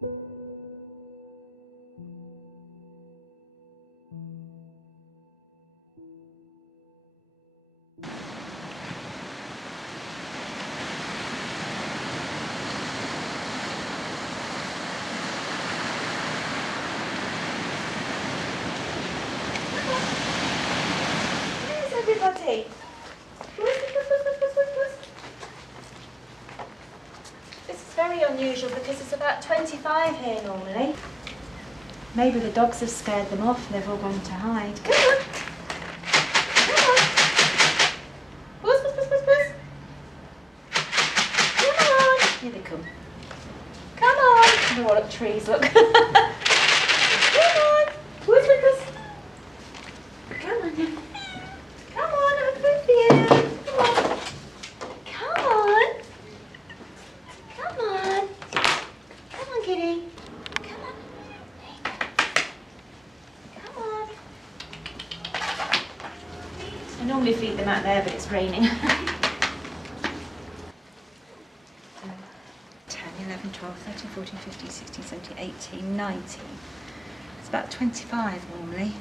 Where's everybody? This is very unusual because it's about 25 here normally. Maybe the dogs have scared them off and they've all gone to hide. Come on! Come on! Buzz, buzz, buzz, buzz, buzz! Come on! Here they come. Come on! They're all up trees, look. Come on! Buzz, buzz, buzz! Come on then. Come on, I'm good for you. Come on. Come on. Come on. Come on, kitty. Come on. There you go. Come on. I normally feed them out there, but it's raining. 10, 11, 12, 13, 14, 15, 16, 17, 18, 19. It's about 25 normally.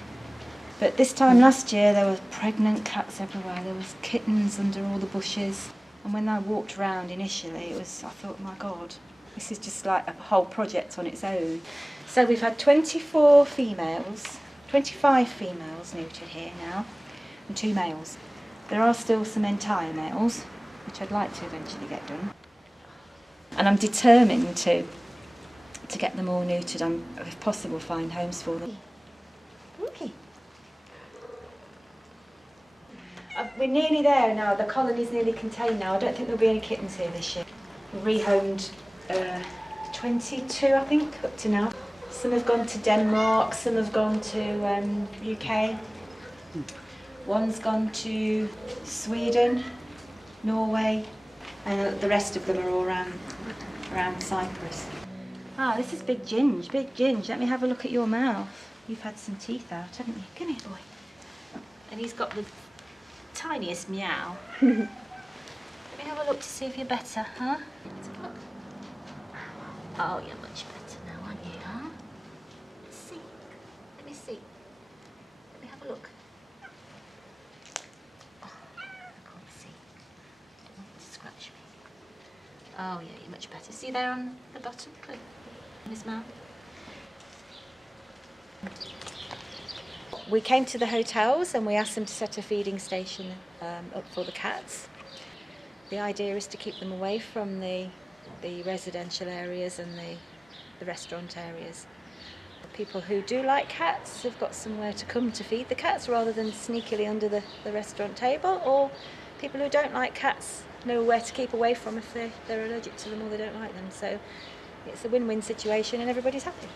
But this time last year there were pregnant cats everywhere. There was kittens under all the bushes. And when I walked around initially, I thought, my God, this is just like a whole project on its own. So we've had 25 females neutered here now, and 2 males. There are still some entire males, which I'd like to eventually get done. And I'm determined to get them all neutered and, if possible, find homes for them. Okay. We're nearly there now. The colony's nearly contained now. I don't think there'll be any kittens here this year. We rehomed 22, I think, up to now. Some have gone to Denmark, some have gone to UK. One's gone to Sweden, Norway, and the rest of them are all around Cyprus. Ah, this is Big Ginge. Big Ginge, let me have a look at your mouth. You've had some teeth out, haven't you? Come here, boy. And he's got the tiniest meow. Let me have a look to see if you're better, huh? Let's have a look. Oh, you're much better now, aren't you, huh? Let's see. Let me see. Let me have a look. Oh, I can't see. Don't want you to scratch me. Oh, yeah, you're much better. See there on the bottom? Look. In his mouth. We came to the hotels and we asked them to set a feeding station up for the cats. The idea is to keep them away from the residential areas and the restaurant areas. People who do like cats have got somewhere to come to feed the cats rather than sneakily under the restaurant table, or people who don't like cats know where to keep away from if they're allergic to them or they don't like them. So it's a win-win situation and everybody's happy.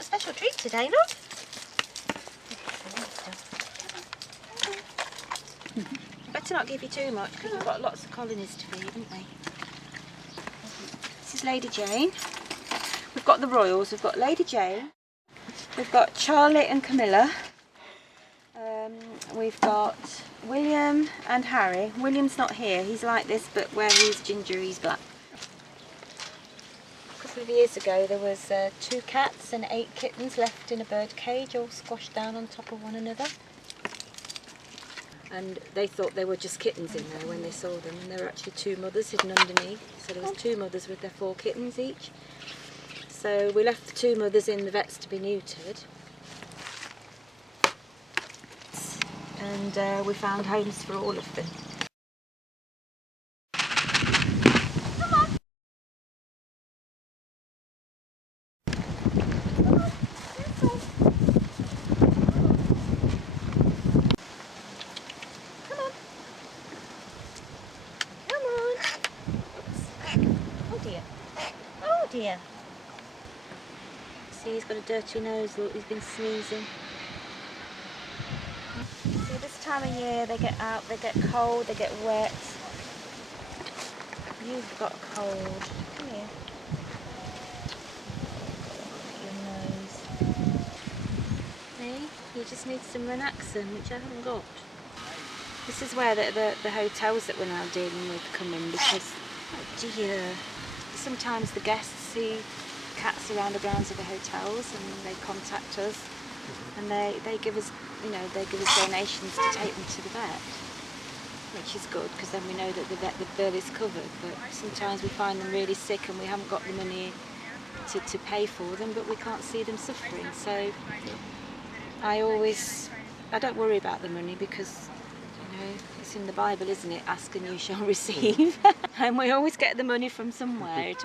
Special treat today, look. Better not give you too much because we've got lots of colonies to feed, haven't we? This is Lady Jane. We've got the royals. We've got Lady Jane. We've got Charlie and Camilla. We've got William and Harry. William's not here. He's like this, but where he's ginger, he's black. A couple of years ago there was 2 cats and 8 kittens left in a bird cage, all squashed down on top of one another. And they thought they were just kittens in there when they saw them, and there were actually 2 mothers hidden underneath. So there was 2 mothers with their 4 kittens each. So we left the 2 mothers in the vets to be neutered. And we found homes for all of them. here. See, he's got a dirty nose, look, he's been sneezing. See, this time of year they get out, they get cold, they get wet. You've got a cold. Come here. Your nose. See, you just need some relaxing, which I haven't got. This is where the hotels that we're now dealing with come in, because, oh dear, sometimes the guests see cats around the grounds of the hotels and they contact us and they give us, you know, they give us donations to take them to the vet, which is good because then we know that the bill is covered. But sometimes we find them really sick and we haven't got the money to pay for them, but we can't see them suffering. So I don't worry about the money because, you know, it's in the Bible, isn't it? Ask and you shall receive. And we always get the money from somewhere. It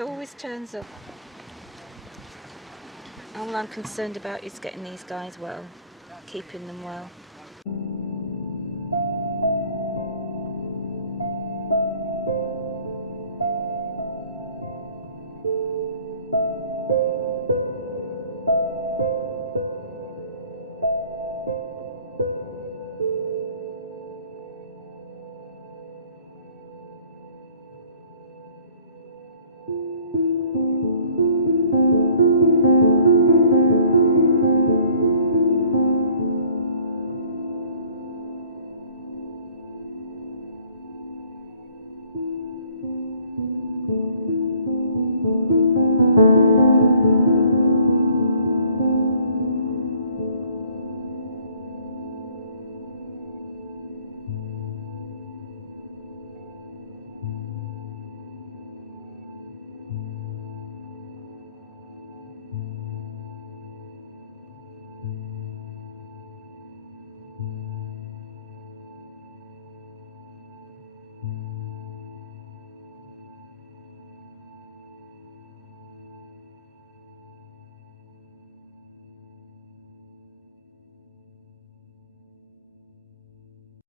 always turns up. All I'm concerned about is getting these guys well, keeping them well.